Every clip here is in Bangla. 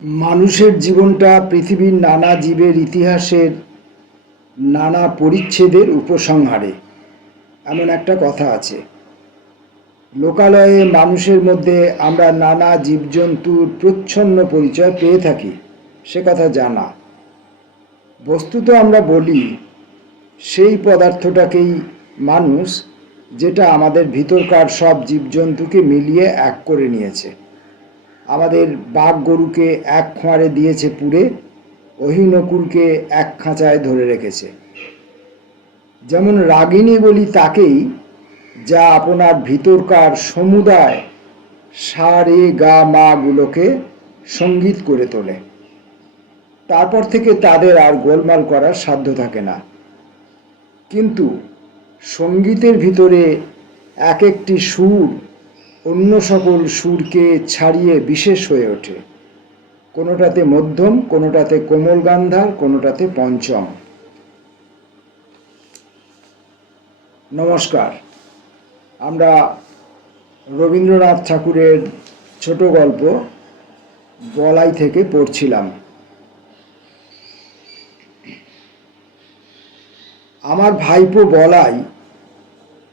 মানুষের জীবনটা পৃথিবীর নানা জীবের ইতিহাসের নানা পরিচ্ছেদের উপসংহারে, এমন একটা কথা আছে। লোকালয়ে মানুষের মধ্যে আমরা নানা জীবজন্তুর প্রচ্ছন্ন পরিচয় পেয়ে থাকি, সে কথা জানা। বস্তুত আমরা বলি সেই পদার্থটাকেই মানুষ, যেটা আমাদের ভিতরকার সব জীবজন্তুকে মিলিয়ে এক করে নিয়েছে। আমাদের বাঘ গরুকে এক খোঁয়ারে দিয়েছে পুড়ে, অহিনকুলকে এক খাঁচায় ধরে রেখেছে। যেমন রাগিনী বলি তাকেই, যা আপনার ভিতরকার সমুদায় সা রে গা মা গুলোকে সঙ্গীত করে তোলে। তারপর থেকে তাদের আর গোলমাল করার সাধ্য থাকে না। কিন্তু সঙ্গীতের ভিতরে এক একটি সুর অন্য সকল সুরকে ছাড়িয়ে বিশেষ হয়ে ওঠে। কোনোটাতে মধ্যম, কোনোটাতে কোমল গান্ধার, কোনোটাতে পঞ্চম। নমস্কার, আমরা রবীন্দ্রনাথ ঠাকুরের ছোট গল্প বলাই থেকে পড়ছিলাম। আমার ভাইপো বলাই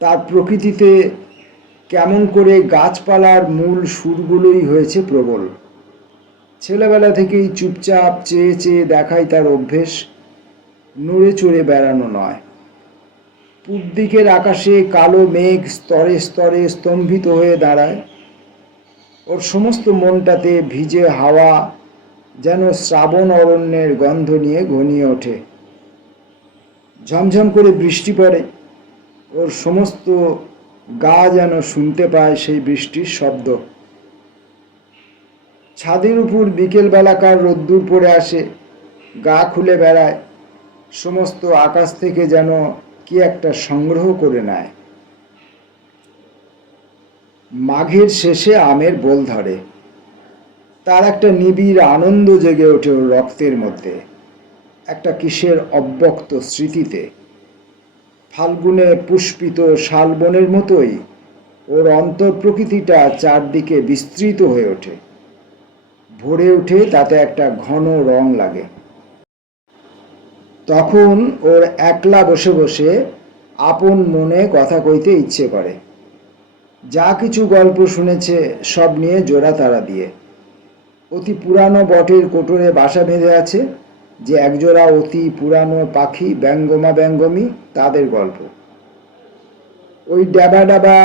তার প্রকৃতিতে কেমন করে গাছপালার মূল সুরগুলোই হয়েছে প্রবল। ছেলেবেলা থেকেই চুপচাপ চেয়ে চেয়ে দেখাই তার অভ্যেস, নড়ে চড়ে বেড়ানো নয়। পূব দিকের আকাশে কালো মেঘ স্তরে স্তরে স্তম্ভিত হয়ে দাঁড়ায়। ওর সমস্ত মনটাতে ভিজে হাওয়া যেন শ্রাবণ অরণ্যের গন্ধ নিয়ে ঘনিয়ে ওঠে। ঝমঝম করে বৃষ্টি পড়ে, ওর সমস্ত গা যেন শুনতে পায় সেই বৃষ্টির শব্দ। ছাদের উপর বিকেলবেলাকার রোদ্দুর পড়ে আসে, গা খুলে বেড়ায়, সমস্ত আকাশ থেকে যেন কি একটা সংগ্রহ করে নেয়। মাঘের শেষে আমের বোল ধরে, তার একটা নিবিড় আনন্দ জেগে ওঠে ওর রক্তের মধ্যে, একটা কিসের অব্যক্ত স্মৃতিতে। ফাল্গুনে পুষ্পিত শালবনের মতোই ওর অন্তর প্রকৃতিটা চারদিকে বিস্তৃত হয়ে ওঠে, ভরে ওঠে, তাতে একটা ঘন রং লাগে। তখন ওর একলা বসে বসে আপন মনে কথা কইতে ইচ্ছে করে। যা কিছু গল্প শুনেছে সব নিয়ে জোড়া তারা দিয়ে। অতি পুরানো বটের কোটরে বাসা বেঁধে আছে যে একজোড়া অতি পুরানো পাখি, ব্যঙ্গমা ব্যঙ্গমী, তাদের গল্প। ওই ডাবা ডাবা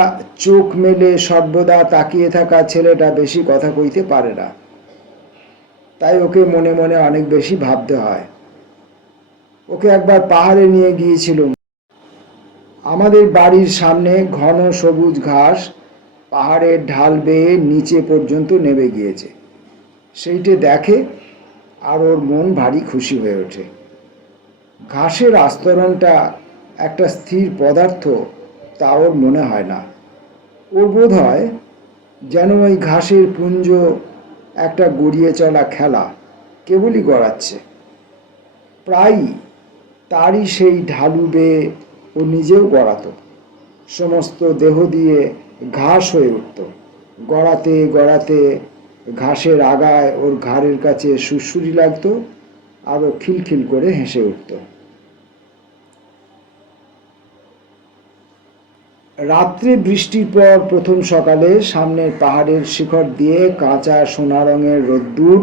চোখ মেলে সর্বদা তাকিয়ে থাকা ছেলেটা বেশি কথা কইতে পারে না, তাই ওকে মনে মনে অনেক বেশি ভাবতে হয়। ওকে একবার পাহাড়ে নিয়ে গিয়েছিলুম। আমাদের বাড়ির সামনে ঘন সবুজ ঘাস পাহাড়ের ঢাল বেয়ে নিচে পর্যন্ত নেমে গিয়েছে। সেইটে দেখে আর ওর মন ভারী খুশি হয়ে ওঠে। ঘাসের আস্তরণটা একটা স্থির পদার্থ তা ওর মনে হয় না। ওর বোধ হয় যেন ওই ঘাসের পুঞ্জ একটা গড়িয়ে চলা খেলা, কেবলই গড়াচ্ছে। প্রায়ই তারই সেই ঢালু বেয়ে ও নিজেও গড়াতো, সমস্ত দেহ দিয়ে ঘাস হয়ে উঠত। গড়াতে গড়াতে ঘাসের আগায় ওর ঘাড়ের কাছে সুরসুরি লাগতো, আর ও খিলখিল করে হেসে উঠত। রাত্রে বৃষ্টির পর প্রথম সকালে সামনের পাহাড়ের শিখর দিয়ে কাঁচা সোনা রঙের রোদ্দুর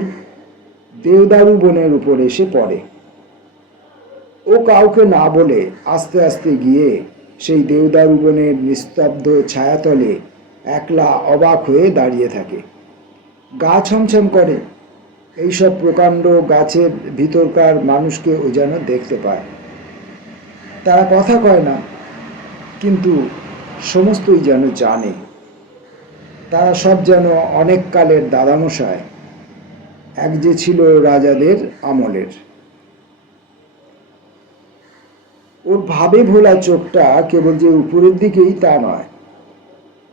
দেওদারু বনের উপর এসে পড়ে। ও কাউকে না বলে আস্তে আস্তে গিয়ে সেই দেওদারু বনের নিস্তব্ধ ছায়াতলে একলা অবাক হয়ে দাঁড়িয়ে থাকে। গা ছমছম করে। এইসব প্রকাণ্ড গাছের ভিতরকার মানুষকে ও যেন দেখতে পায়। তারা কথা কয় না, কিন্তু সমস্তই যেন জানে। তারা সব যেন অনেক কালের দাদামশায়, এক যে ছিল রাজাদের আমলের। ওর ভাবে ভোলা চোখটা কেবল যে উপরের দিকেই তা নয়।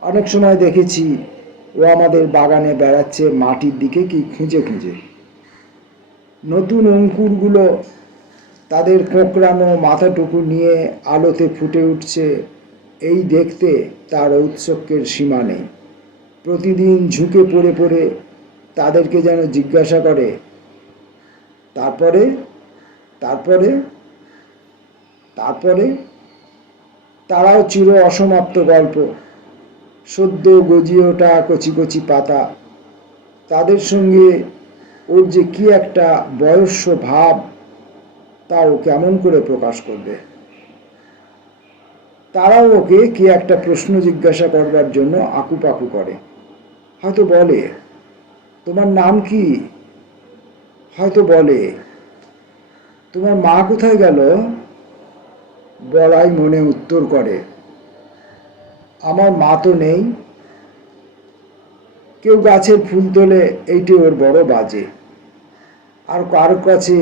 অনেক সময় দেখেছি ও আমাদের বাগানে বেড়াচ্ছে মাটির দিকে কি খুঁজে খুঁজে। নতুন অঙ্কুরগুলো তাদের কোঁকড়ানো মাথাটুকু নিয়ে আলোতে ফুটে উঠছে, এই দেখতে তার ঔৎসুক্যের সীমা নেই। প্রতিদিন ঝুঁকে পড়ে পড়ে তাদেরকে যেন জিজ্ঞাসা করে, তারপরে তারপরে তারপরে তারাও চির অসমাপ্ত গল্প, সদ্য গজিয়ে ওঠা কচি কচি পাতা। তাদের সঙ্গে ওর যে কি একটা বয়স্য ভাব, তাও কেমন করে প্রকাশ করবে। তারাও ওকে কি একটা প্রশ্ন জিজ্ঞাসা করবার জন্য আকুপাকু করে। হয়তো বলে, তোমার নাম কি? হয়তো বলে, তোমার মা কোথায় গেল? বলাই মনে উত্তর করে, আমার মা তো নেই। কেউ গাছের ফুল তোলে, এইটি ওর বড় বাজে। আর কারো কাছে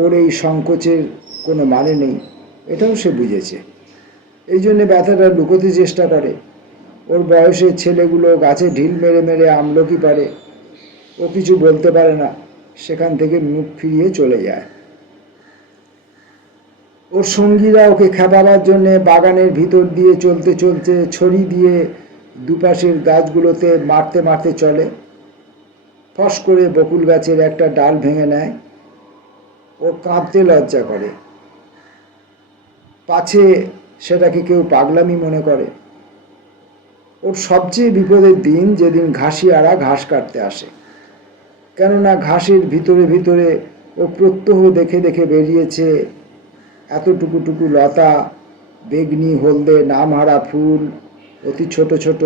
ওর এই সংকোচের কোনো মানে নেই, এটাও সে বুঝেছে। এই জন্যে ব্যথাটা লুকোতে চেষ্টা করে। ওর বয়সের ছেলেগুলো গাছে ঢিল মেরে মেরে আমলকি পারে, ও কিছু বলতে পারে না, সেখান থেকে মুখ ফিরিয়ে চলে যায়। ওর সঙ্গীরা ওকে খেপাবার জন্যে বাগানের ভিতর দিয়ে চলতে চলতে ছড়ি দিয়ে দুপাশের গাছগুলোতে মারতে মারতে চলে। ফস করে বকুল গাছের একটা ডাল ভেঙে নেয়। ও কাঁদতে লজ্জা করে, পাছে সেটাকে কেউ পাগলামি মনে করে। ওর সবচেয়ে বিপদের দিন যেদিন ঘাসিয়ারা ঘাস কাটতে আসে। কেননা ঘাসের ভিতরে ভিতরে ও প্রত্যহ দেখে দেখে বেরিয়েছে এতটুকুটুকু লতা, বেগনি হলদে নামহারা ফুল, অতি ছোট ছোট,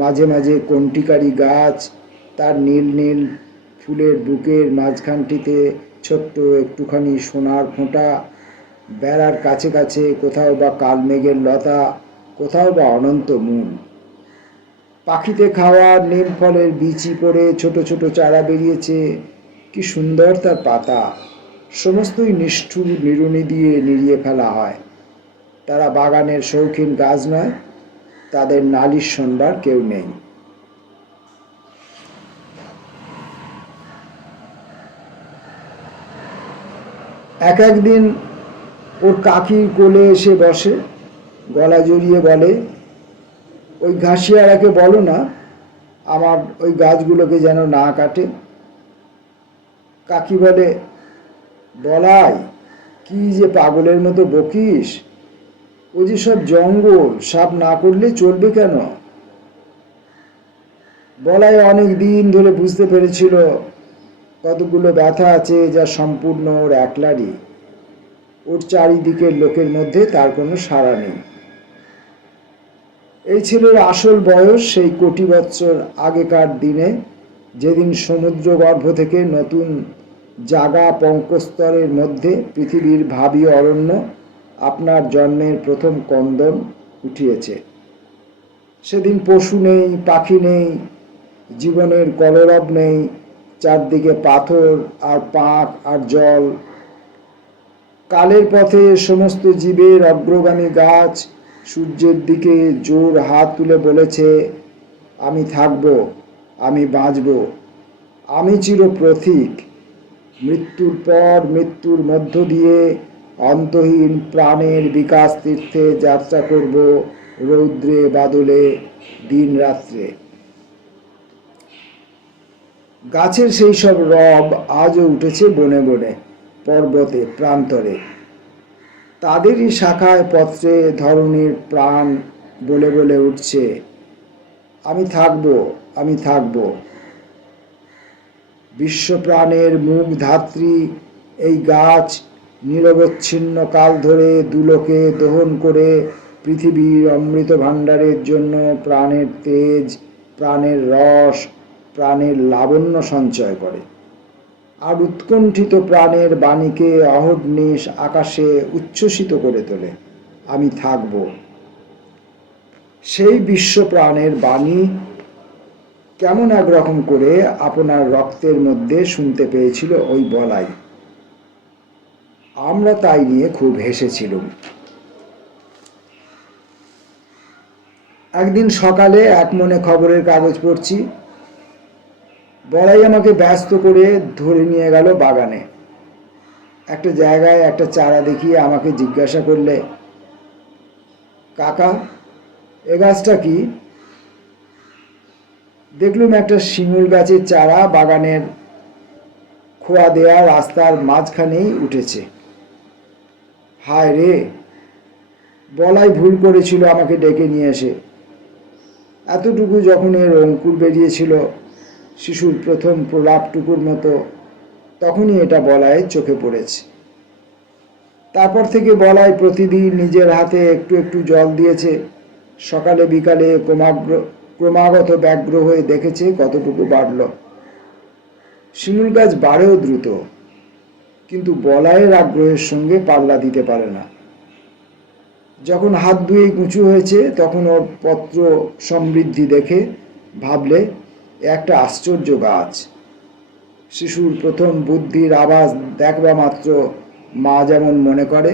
মাঝে মাঝে কণ্টিকারি গাছ, তার নীল নীল ফুলের বুকের মাঝখানটিতে ছোট্ট একটুখানি সোনার ফোঁটা, বেড়ার কাছে কাছে কোথাও বা কালমেঘের লতা, কোথাও বা অনন্ত মূল। পাখিতে খাওয়া নিম ফলের বিচি পড়ে ছোট ছোট চারা বেরিয়েছে, কি সুন্দর তার পাতা। সমস্তই নিষ্ঠুর নিড়ুনি দিয়ে নিড়িয়ে ফেলা হয়। তারা বাগানের শৌখিন গাছ নয়, তাদের নালিশ শোনবার কেউ নেই। একদিন ওর কাকির কোলে এসে বসে, গলা জড়িয়ে বলে, ওই ঘাসিয়ারাকে বলো না আমার ওই গাছগুলোকে যেন না কাটে। কাকি বলে, বলাই কি যে পাগলের মতো বকিস, ও যে সব জঙ্গল, সাপ না করলে চলবে কেন? বলাই অনেক দিন ধরে বুঝতে পেরেছিল কতগুলো ব্যথা আছে যা সম্পূর্ণ ওর একলারই। ওর চারিদিকের লোকের মধ্যে তার কোনো সাড়া নেই। এই ছেলের আসল বয়স সেই কোটি বৎসর আগেকার দিনে, যেদিন সমুদ্র গর্ভ থেকে নতুন জাগা পঙ্কস্তরের মধ্যে পৃথিবীর ভাবী অরণ্য আপনার জন্মের প্রথম কন্দন উঠিয়েছে। সেদিন পশু নেই, পাখি নেই, জীবনের কলরব নেই, চারদিকে পাথর আর পাক আর জল। কালের পথে সমস্ত জীবের অগ্রগামী গাছ সূর্যের দিকে জোর হাত তুলে বলেছে, আমি থাকব, আমি বাঁচব, আমি চির প্রতীক। মৃত্যুর পর মৃত্যুর মধ্য দিয়ে অন্তহীন প্রাণের বিকাশ তীর্থে যাত্রা করব, রৌদ্রে বাদলে দিন রাত্রে। গাছের সেই সব রব আজও উঠেছে বনে বনে, পর্বতে, প্রান্তরে। তাদেরই শাখায় পত্রে ধরণীর প্রাণ বলে বলে উঠছে, আমি থাকব, আমি থাকব। বিশ্বপ্রাণের মুখ ধাত্রী এই গাছ নিরবচ্ছিন্ন কাল ধরে দুলোকে দহন করে পৃথিবীর অমৃত ভাণ্ডারের জন্য প্রাণের তেজ, প্রাণের রস, প্রাণের লাবণ্য সঞ্চয় করে। আর উৎকণ্ঠিত প্রাণের বাণীকে অহর্নিশ আকাশে উচ্ছ্বসিত করে তোলে, আমি থাকব। সেই বিশ্বপ্রাণের বাণী কেমন একরকম করে আপনার রক্তের মধ্যে শুনতে পেয়েছিল ওই বলাই। আমরা তাই নিয়ে খুব হেসেছিলাম। একদিন সকালে এক মনে খবরের কাগজ পড়ছি, বলাই আমাকে ব্যস্ত করে ধরে নিয়ে গেল বাগানে। একটা জায়গায় একটা চারা দেখিয়ে আমাকে জিজ্ঞাসা করলে, কাকা এ গাছটা কি? দেখলুম একটা শিমুল গাছের চারা বাগানের খোয়া দেয়া রাস্তার মাঝখানেই উঠেছে। হায় রে, বলাই ভুল করেছিল আমাকে ডেকে নিয়ে এসে। এতটুকু যখন এর অঙ্কুর বেরিয়েছিল, শিশুর প্রথম প্রলাপটুকুর মতো, তখনই এটা বলাইয়ের চোখে পড়েছে। তারপর থেকে বলাই প্রতিদিন নিজের হাতে একটু একটু জল দিয়েছে। সকালে বিকালে ক্রমাগত ব্যগ্র হয়ে দেখেছে কতটুকু বাড়ল। শিমুল গাছ বাড়েও দ্রুত, কিন্তু বলাইয়ের আগ্রহের সঙ্গে পাল্লা দিতে পারে না। যখন হাত ধুয়ে উঁচু হয়েছে, তখন ওর পত্র সমৃদ্ধি দেখে ভাবলে একটা আশ্চর্য গাছ। শিশুর প্রথম বুদ্ধির আভাস দেখবা মাত্র মা যেমন মনে করে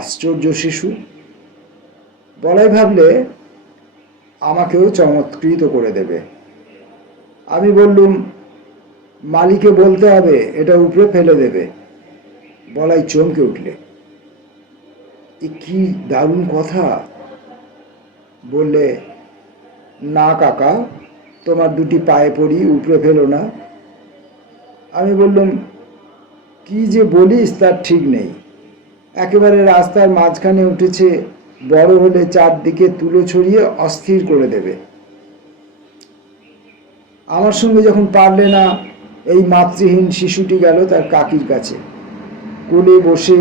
আশ্চর্য শিশু, বলাই ভাবলে আমাকেও চমৎকৃত করে দেবে। আমি বললুম, মালিকে বলতে হবে এটা উপরে ফেলে দেবে। বলাই চমকে উঠলে, এ কি দারুণ কথা। বললে, না কাকা, তোমার দুটি পায়ে পড়ি, উপরে ফেলো না। আমি বললাম, কি যে বলিস তার ঠিক নেই। একেবারে রাস্তার মাঝখানে উঠেছে, বড় হলে চারদিকে তুলো ছড়িয়ে অস্থির করে দেবে। আমার সঙ্গে যখন পারলে না, এই মাতৃহীন শিশুটি গেল তার কাকির কাছে। কোলে বসে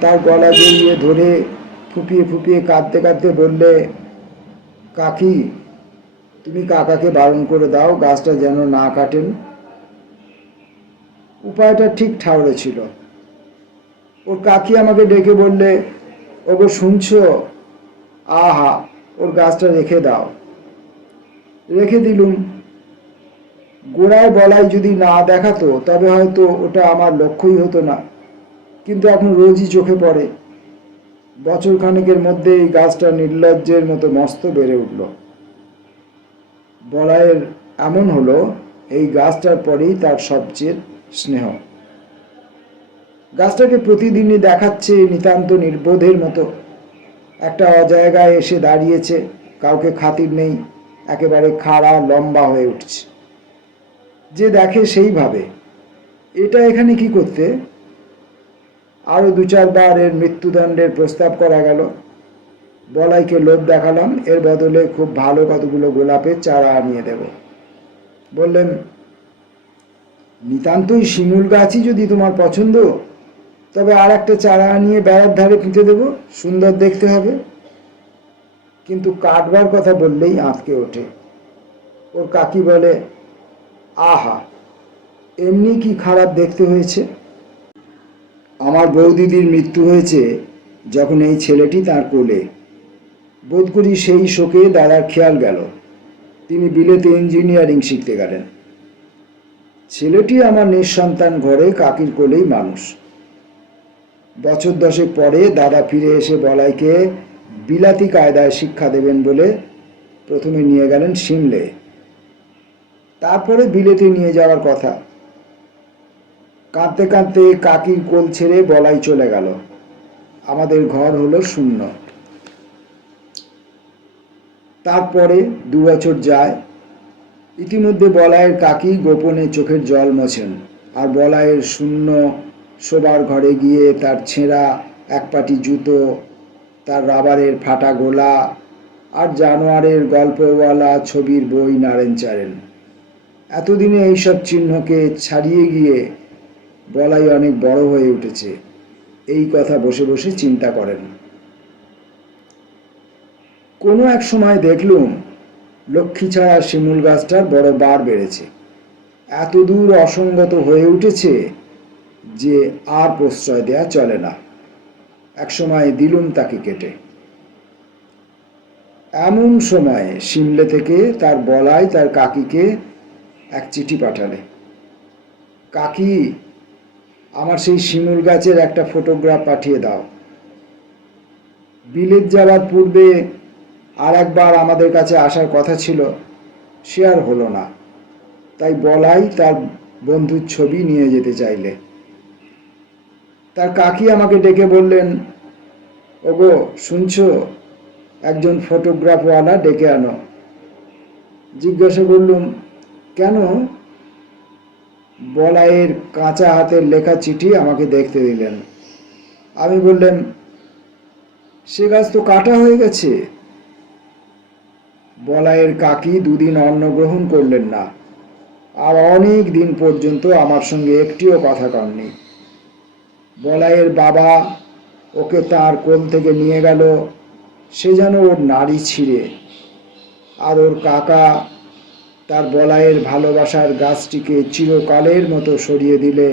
তার গলা জড়িয়ে ধরে ফুপিয়ে ফুপিয়ে কাঁদতে কাঁদতে বললে, কাকি, তুমি কাকাকে বারণ করে দাও গাছটা যেন না কাটেন। উপায়টা ঠিক ঠাউরে ছিল। ওর কাকি আমাকে ডেকে বললে, ওগো শুনছো, আহা, ওর গাছটা রেখে দাও। রেখে দিলুম। গোড়ায় বলাই যদি না দেখাতো তবে হয়তো ওটা আমার লক্ষ্যই হতো না, কিন্তু এখন রোজই চোখে পড়ে। বছর খানেকের মধ্যেই গাছটা নির্লজ্জের মতো মস্ত বেড়ে উঠল। বলাইয়ের এমন হলো, এই গাছটার পরেই তার সবচেয়ে স্নেহ। গাছটাকে প্রতিদিনই দেখাচ্ছে নিতান্ত নির্বোধের মতো। একটা অজায়গায় এসে দাঁড়িয়েছে, কাউকে খাতির নেই, একেবারে খাড়া লম্বা হয়ে উঠছে। যে দেখে সেই ভাবে, এটা এখানে কি করতে? আরো দু চারবার এর মৃত্যুদণ্ডের প্রস্তাব করা গেল। বলাইকে লোভ দেখালাম, এর বদলে খুব ভালো কতগুলো গোলাপের চারা আনিয়ে দেব। বললেন, নিতান্তই শিমুল গাছই যদি তোমার পছন্দ, তবে আর একটা চারা আনিয়ে বেড়ার ধারে পুঁতে দেব, সুন্দর দেখতে হবে। কিন্তু কাটবার কথা বললেই আঁতকে ওঠে। ওর কাকি বলে, আহা, এমনি কি খারাপ দেখতে হয়েছে। আমার বৌদিদির মৃত্যু হয়েছে যখন এই ছেলেটি তার কোলে। বোধ করি সেই শোকে দাদার খেয়াল গেল। তিনি বিলেতে ইঞ্জিনিয়ারিং শিখতে গেলেন। ছেলেটি আমার নিঃসন্তান ঘরে কাকির কোলেই মানুষ। বছর 10 পরে দাদা ফিরে এসে বলাইকে বিলাতি কায়দায় শিক্ষা দেবেন বলে প্রথমে নিয়ে গেলেন সিমলে। তারপরে বিলেতে নিয়ে যাওয়ার কথা। কাঁদতে কাঁদতে কাকির কোল ছেড়ে বলাই চলে গেল। আমাদের ঘর হলো শূন্য। তারপরে 2 বছর যায়। ইতিমধ্যে বলাইয়ের কাকি গোপনে চোখের জল মোছেন, আর বলাইয়ের শূন্য শোবার ঘরে গিয়ে তার ছেঁড়া একপাটি জুতো, তার রাবারের ফাটা গোলা আর জানোয়ারের গল্পওয়ালা ছবির বই নাড়েন চাড়েন। এতদিনে এইসব চিহ্নকে ছাড়িয়ে গিয়ে বলাই অনেক বড় হয়ে উঠেছে, এই কথা বসে বসে চিন্তা করেন। কোনো এক সময় দেখলুম লক্ষ্মী ছাড়া শিমুল গাছটার বড় বার বেড়েছে, এত দূর অসঙ্গত হয়ে উঠেছে যে আর প্রশ্রয় দেয়া চলে না। এক সময় দিলুম তাকে কেটে। এমন সময় সিমলে থেকে তার বলাই তার কাকিকে এক চিঠি পাঠালে, কাকি, আমার সেই শিমুল গাছের একটা ফটোগ্রাফ পাঠিয়ে দাও। বিলেত যাওয়ার পূর্বে আর একবার আমাদের কাছে আসার কথা ছিল, সে আর হলো না। তাই বলাই তার বন্ধুর ছবি নিয়ে যেতে চাইলে। তার কাকি আমাকে ডেকে বললেন, ওগো শুনছো, একজন ফটোগ্রাফওয়ালা ডেকে আনো। জিজ্ঞাসা করলুম, কেন? বলাইয়ের কাঁচা হাতের লেখা চিঠি আমাকে দেখতে দিলেন। আমি বললাম, সে গাছ তো কাটা হয়ে গেছে। বলাইয়ের কাকি দুদিন অন্ন গ্রহণ করলেন না, আর অনেক দিন পর্যন্ত আমার সঙ্গে একটিও কথা কননি। বলাইয়ের বাবা ওকে তার কোল থেকে নিয়ে গেল, সে যেন ওর নাড়ি ছিঁড়ে। আর ওর কাকা তার বলাইয়ের ভালোবাসার গাছটিকে চিরকালের মতো সরিয়ে দিলে,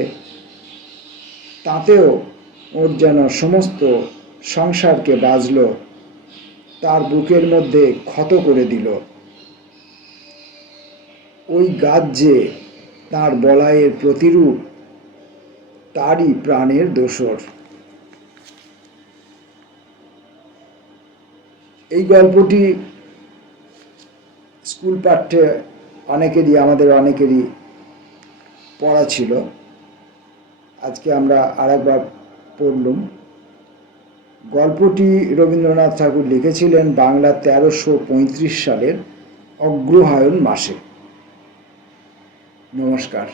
তাতেও ওর যেন সমস্ত সংসারকে বাজল, তার বুকের মধ্যে ক্ষত করে দিল। ওই গাছ যে তার বলাইয়ের প্রতিরূপ, তারই প্রাণের দোসর। এই গল্পটি স্কুল পাঠ্যে আমাদের অনেকেরই পড়া ছিল। আজকে আমরা আরেকবার পড়লুম। গল্পটি রবীন্দ্রনাথ ঠাকুর লিখেছিলেন বাংলা 1335 সালের অগ্রহায়ণ মাসে। নমস্কার।